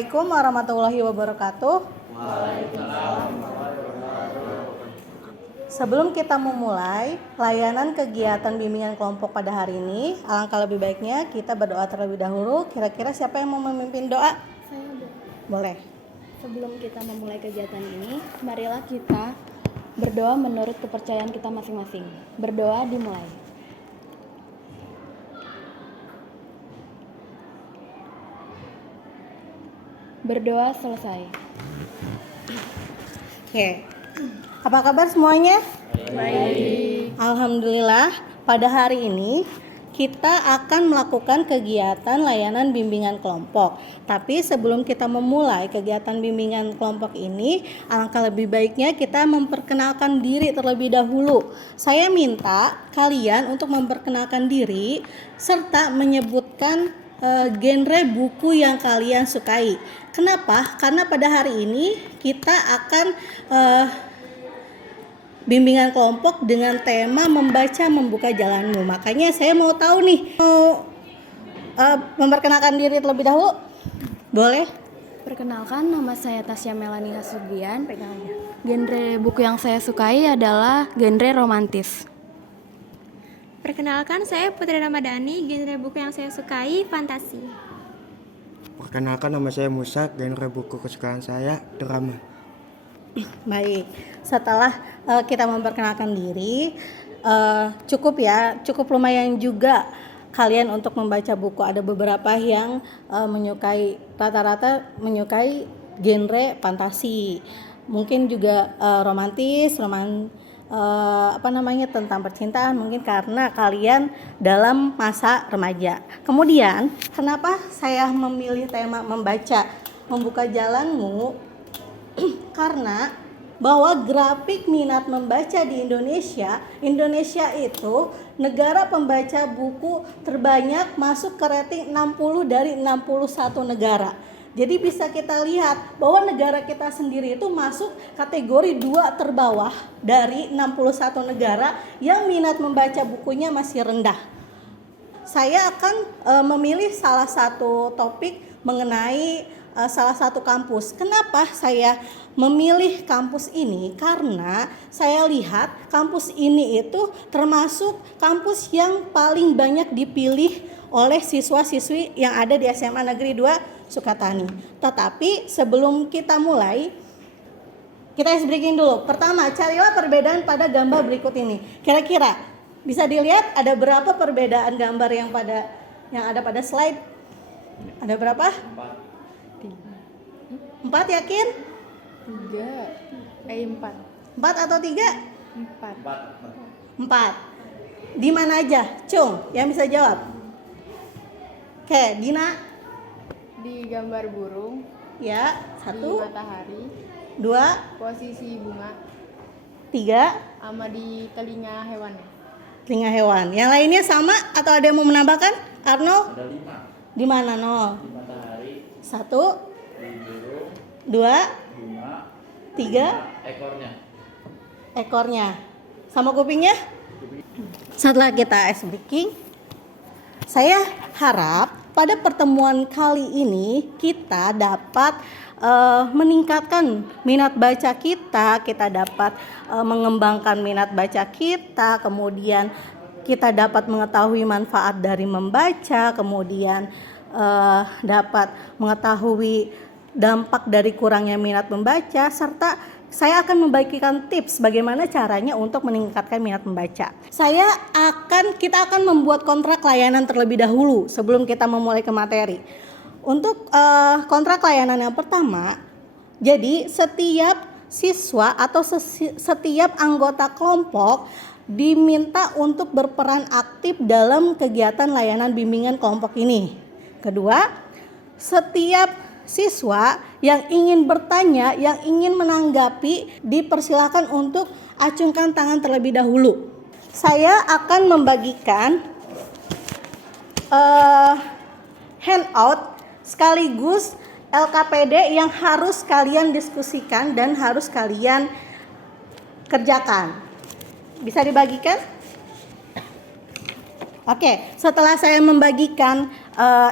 Assalamualaikum warahmatullahi wabarakatuh. Sebelum kita memulai layanan kegiatan bimbingan kelompok pada hari ini, alangkah lebih baiknya kita berdoa terlebih dahulu. Kira-kira siapa yang mau memimpin doa? Saya Boleh. Sebelum kita memulai kegiatan ini, marilah kita berdoa menurut kepercayaan kita masing-masing. Berdoa dimulai. Berdoa selesai. Oke. Apa kabar semuanya? Baik. Alhamdulillah, pada hari ini kita akan melakukan kegiatan layanan bimbingan kelompok. Tapi sebelum kita memulai kegiatan bimbingan kelompok ini, alangkah lebih baiknya kita memperkenalkan diri terlebih dahulu. Saya minta kalian untuk memperkenalkan diri serta menyebutkan genre buku yang kalian sukai. Kenapa? Karena pada hari ini kita akan bimbingan kelompok dengan tema membaca membuka jalanmu. Makanya saya mau tahu nih, memperkenalkan diri terlebih dahulu. Boleh? Perkenalkan, nama saya Tasya Melani Hasugian. Genre buku yang saya sukai adalah genre romantis. Perkenalkan, saya Putri Ramadhani, genre buku yang saya sukai fantasi. Perkenalkan, nama saya Musa, genre buku kesukaan saya drama. Baik, setelah kita memperkenalkan diri, cukup lumayan juga kalian untuk membaca buku. Ada beberapa yang rata-rata menyukai genre fantasi, mungkin juga romantis, tentang percintaan, mungkin karena kalian dalam masa remaja. Kemudian, kenapa saya memilih tema membuka jalanmu? Karena bahwa grafik minat membaca di Indonesia itu negara pembaca buku terbanyak, masuk ke rating 60 dari 61 negara. Jadi bisa kita lihat bahwa negara kita sendiri itu masuk kategori 2 terbawah dari 61 negara yang minat membaca bukunya masih rendah. Saya akan memilih salah satu topik mengenai salah satu kampus. Kenapa saya memilih kampus ini? Karena saya lihat kampus ini itu termasuk kampus yang paling banyak dipilih oleh siswa-siswi yang ada di SMA Negeri 2 Sukatani. Tetapi sebelum kita mulai, kita ice breaking dulu. Pertama, carilah perbedaan pada gambar berikut ini. Kira-kira bisa dilihat ada berapa perbedaan gambar yang ada pada slide? Ada berapa? 4 yakin? 4. 4 atau 3? 4. 4. Di mana aja? Cung, yang bisa jawab. Oke, Dina? Di gambar burung, Ya, di 1, matahari, 2, posisi bunga, 3, sama di telinga hewan. telinga hewan. Yang lainnya sama atau ada yang mau menambahkan? Arnold? Ada 5. Di mana, Nol? Di matahari, 1, di burung, 2, bunga, 3, ekornya. ekornya. Sama kupingnya? Setelah kita ice breaking, saya harap pada pertemuan kali ini kita dapat meningkatkan minat baca kita dapat mengembangkan minat baca kita, kemudian kita dapat mengetahui manfaat dari membaca, kemudian dapat mengetahui dampak dari kurangnya minat membaca, serta saya akan membagikan tips bagaimana caranya untuk meningkatkan minat membaca. Kita akan membuat kontrak layanan terlebih dahulu sebelum kita memulai ke materi. Untuk kontrak layanan yang pertama, jadi setiap siswa atau setiap anggota kelompok diminta untuk berperan aktif dalam kegiatan layanan bimbingan kelompok ini. Kedua, setiap siswa yang ingin bertanya, yang ingin menanggapi, dipersilakan untuk acungkan tangan terlebih dahulu. Saya akan membagikan handout sekaligus LKPD yang harus kalian diskusikan dan harus kalian kerjakan. Bisa dibagikan? Oke, setelah saya membagikan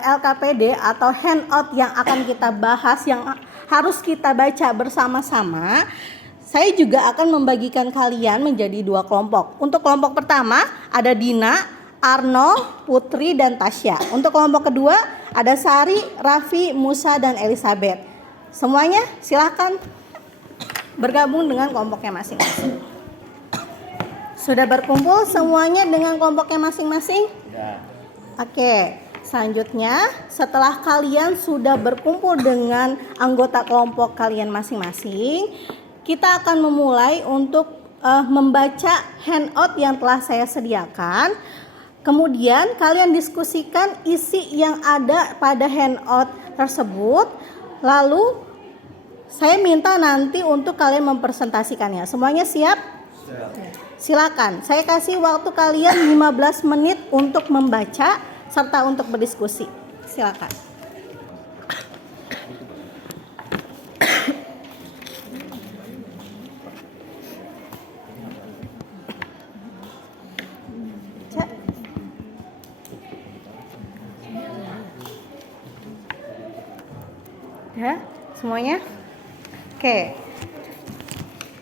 LKPD atau handout yang akan kita bahas, yang harus kita baca bersama-sama, saya juga akan membagikan kalian menjadi 2 kelompok. Untuk kelompok pertama ada Dina, Arno, Putri, dan Tasya. Untuk kelompok kedua ada Sari, Raffi, Musa, dan Elizabeth. Semuanya silakan bergabung dengan kelompoknya masing-masing. Sudah berkumpul semuanya dengan kelompoknya masing-masing? Sudah. Oke, selanjutnya setelah kalian sudah berkumpul dengan anggota kelompok kalian masing-masing, kita akan memulai untuk membaca handout yang telah saya sediakan. Kemudian kalian diskusikan isi yang ada pada handout tersebut. Lalu saya minta nanti untuk kalian mempresentasikannya. Semuanya siap? Silakan. Saya kasih waktu kalian 15 menit untuk membaca serta untuk berdiskusi. Silakan. Ya, semuanya? Oke.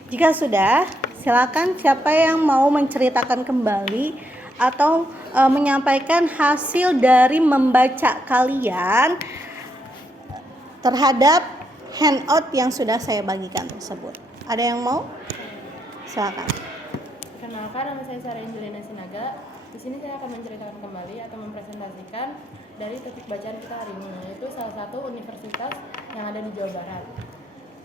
Jika sudah, silakan siapa yang mau menceritakan kembali atau menyampaikan hasil dari membaca kalian terhadap handout yang sudah saya bagikan tersebut. Ada yang mau? Silakan. Perkenalkan, nama saya Sarah Angelina Sinaga. Di sini saya akan menceritakan kembali atau mempresentasikan dari topik bacaan kita hari ini, yaitu salah satu universitas yang ada di Jawa Barat.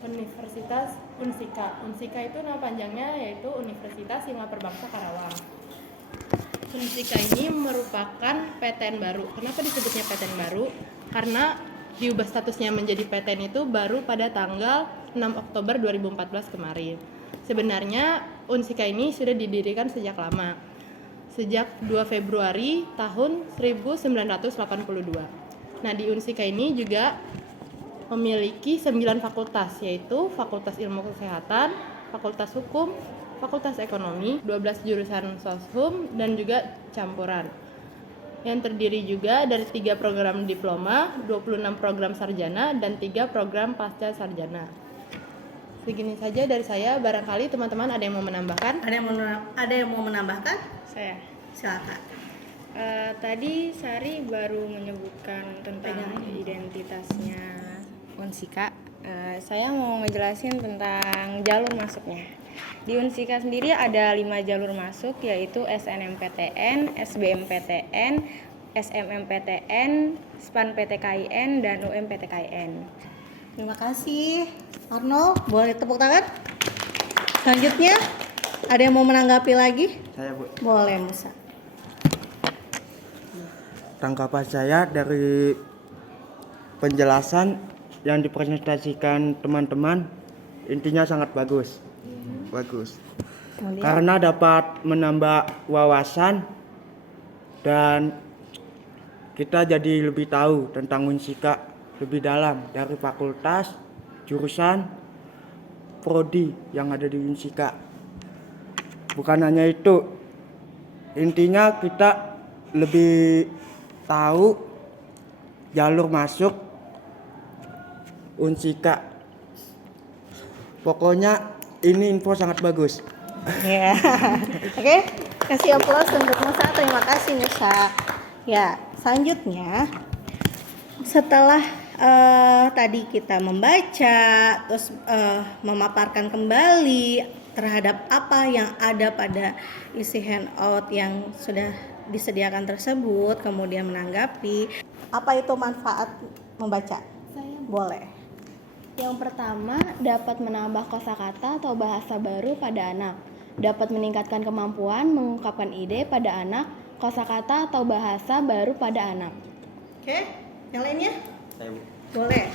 Universitas Unsika. Unsika itu nama panjangnya yaitu Universitas Singapura Bangsa Karawang. Unsika ini merupakan PTN baru. Kenapa disebutnya PTN baru? Karena diubah statusnya menjadi PTN itu baru pada tanggal 6 Oktober 2014 kemarin. Sebenarnya Unsika ini sudah didirikan sejak lama. Sejak 2 Februari tahun 1982. Nah, di Unsika ini juga memiliki 9 fakultas, yaitu Fakultas Ilmu Kesehatan, Fakultas Hukum, Fakultas Ekonomi, 12 jurusan Soshum, dan juga campuran. Yang terdiri juga dari 3 program diploma, 26 program sarjana, dan 3 program pasca sarjana. Segini saja dari saya, barangkali teman-teman ada yang mau menambahkan? Ada yang mau menambahkan? Saya. Silakan. Tadi Sari baru menyebutkan tentang identitasnya Unsika. Saya mau ngejelasin tentang jalur masuknya. Di Unsika sendiri ada 5 jalur masuk, yaitu SNMPTN, SBMPTN, SMMPTN, SPAN PTKIN, dan UMPTKIN. Terima kasih. Arno, boleh tepuk tangan? Selanjutnya, ada yang mau menanggapi lagi? Saya, Bu. Boleh, Musa. Tanggapan saya dari penjelasan yang dipresentasikan teman-teman intinya sangat bagus. Bagus. Kemudian, Karena dapat menambah wawasan dan kita jadi lebih tahu tentang Unsika lebih dalam dari fakultas, jurusan, prodi yang ada di Unsika. Bukan hanya itu, intinya kita lebih tahu jalur masuk Unsika. Pokoknya ini info sangat bagus. ya. Oke, kasih aplaus untuk Musa. Terima kasih, Musa. Ya, selanjutnya setelah tadi kita membaca, terus memaparkan kembali terhadap apa yang ada pada isi handout yang sudah disediakan tersebut, kemudian menanggapi apa itu manfaat membaca. Saya Boleh. Yang pertama, dapat menambah kosakata atau bahasa baru pada anak. Dapat meningkatkan kemampuan mengungkapkan ide pada anak, kosakata atau bahasa baru pada anak. Oke, yang lainnya? Saya, Bu. Boleh.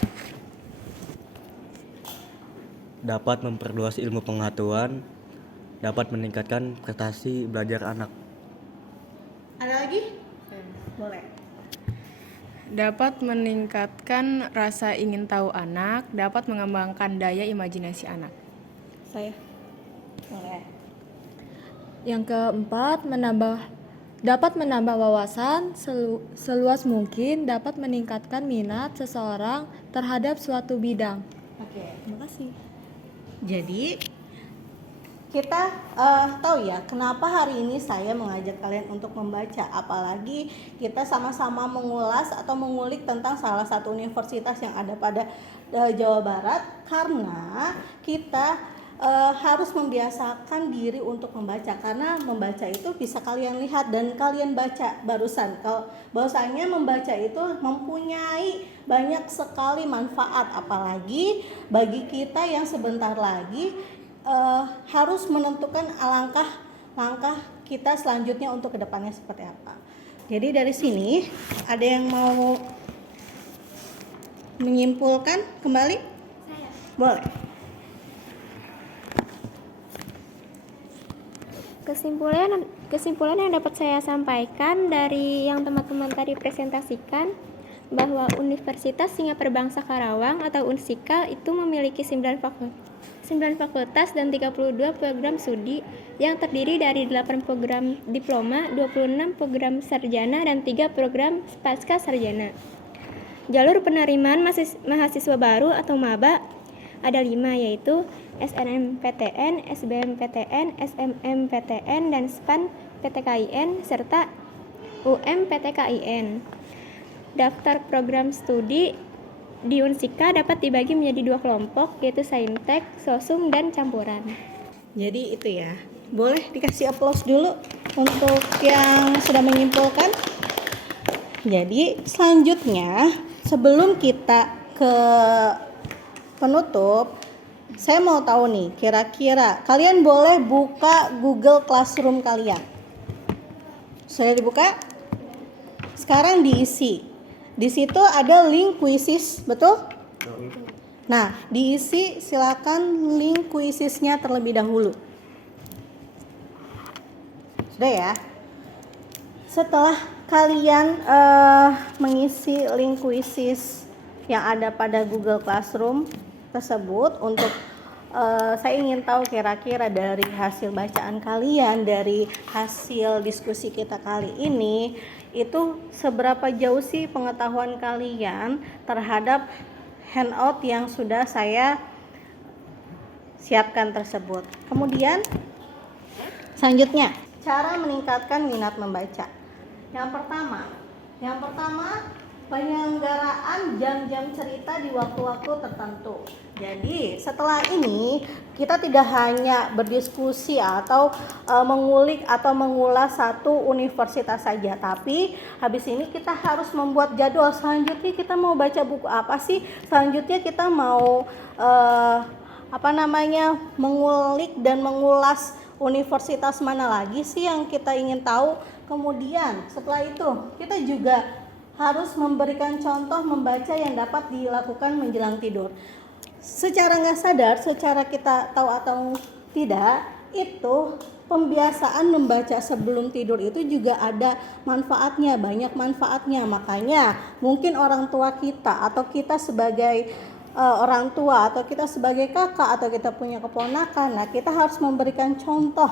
Dapat memperluas ilmu pengetahuan, dapat meningkatkan prestasi belajar anak. Ada lagi? Boleh. Dapat meningkatkan rasa ingin tahu anak, dapat mengembangkan daya imajinasi anak. Saya. Boleh. Yang keempat, menambah dapat menambah wawasan seluas mungkin, dapat meningkatkan minat seseorang terhadap suatu bidang. Oke. Terima kasih. Jadi kita tahu ya kenapa hari ini saya mengajak kalian untuk membaca, apalagi kita sama-sama mengulas atau mengulik tentang salah satu universitas yang ada pada Jawa Barat, karena kita harus membiasakan diri untuk membaca, karena membaca itu bisa kalian lihat dan kalian baca barusan kalau bahwasanya membaca itu mempunyai banyak sekali manfaat, apalagi bagi kita yang sebentar lagi harus menentukan langkah kita selanjutnya untuk kedepannya seperti apa. Jadi dari sini ada yang mau menyimpulkan kembali? Saya. Boleh. Kesimpulan yang dapat saya sampaikan dari yang teman-teman tadi presentasikan, bahwa Universitas Singapura Bangsa Karawang atau Unsika itu memiliki 9 fakultas dan 32 program studi yang terdiri dari 8 program diploma, 26 program sarjana, dan 3 program pasca sarjana. Jalur penerimaan mahasiswa baru atau maba ada 5, yaitu SNMPTN, SBMPTN, SMMPTN, dan SPAN PTKIN, serta UMPTKIN. Daftar program studi di Unsika dapat dibagi menjadi 2 kelompok, yaitu Saintek, Sosum, dan Campuran. Jadi itu ya. Boleh dikasih aplaus dulu untuk yang sudah menyimpulkan. Jadi selanjutnya, sebelum kita ke penutup, saya mau tahu nih, kira-kira kalian boleh buka Google Classroom kalian. Sudah dibuka? Sekarang diisi. Di situ ada link kuisis, betul? Nah, diisi silakan link kuisisnya terlebih dahulu. Sudah ya? Setelah kalian mengisi link kuisis yang ada pada Google Classroom tersebut, untuk saya ingin tahu kira-kira dari hasil bacaan kalian, dari hasil diskusi kita kali ini, itu seberapa jauh sih pengetahuan kalian terhadap handout yang sudah saya siapkan tersebut. Kemudian selanjutnya, cara meningkatkan minat membaca. Yang pertama penyelenggaraan jam-jam cerita di waktu-waktu tertentu. Jadi setelah ini kita tidak hanya berdiskusi atau mengulik atau mengulas satu universitas saja, tapi habis ini kita harus membuat jadwal. Selanjutnya kita mau baca buku apa sih? Selanjutnya kita mau mengulik dan mengulas universitas mana lagi sih yang kita ingin tahu. Kemudian setelah itu kita juga harus memberikan contoh membaca yang dapat dilakukan menjelang tidur. Secara nggak sadar, secara kita tahu atau tidak, itu pembiasaan membaca sebelum tidur itu juga ada manfaatnya, banyak manfaatnya. Makanya mungkin orang tua kita atau kita sebagai orang tua atau kita sebagai kakak atau kita punya keponakan, nah kita harus memberikan contoh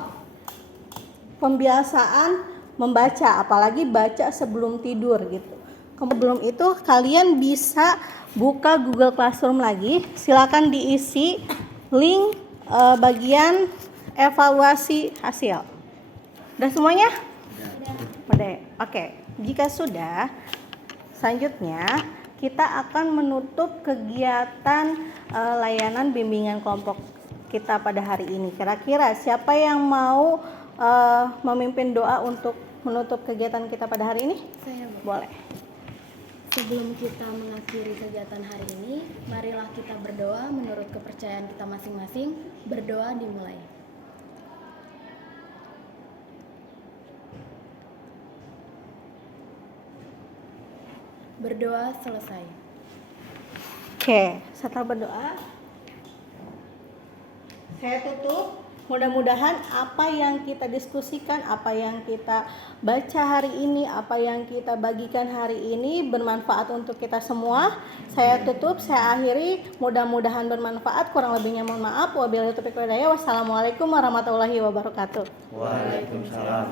pembiasaan membaca, apalagi baca sebelum tidur gitu. Sebelum itu kalian bisa buka Google Classroom lagi, silakan diisi link bagian evaluasi hasil. Udah semuanya? Udah. Oke. Jika sudah, selanjutnya kita akan menutup kegiatan layanan bimbingan kelompok kita pada hari ini. Kira-kira siapa yang mau memimpin doa untuk menutup kegiatan kita pada hari ini? Saya Boleh. Sebelum kita mengakhiri kegiatan hari ini, marilah kita berdoa menurut kepercayaan kita masing-masing. Berdoa dimulai. Berdoa selesai. Oke, setelah berdoa, saya tutup. Mudah-mudahan apa yang kita diskusikan, apa yang kita baca hari ini, apa yang kita bagikan hari ini bermanfaat untuk kita semua. Saya tutup, saya akhiri. Mudah-mudahan bermanfaat. Kurang lebihnya mohon maaf. Wabillahi taufiq wal hidayah. Wassalamualaikum warahmatullahi wabarakatuh. Waalaikumsalam.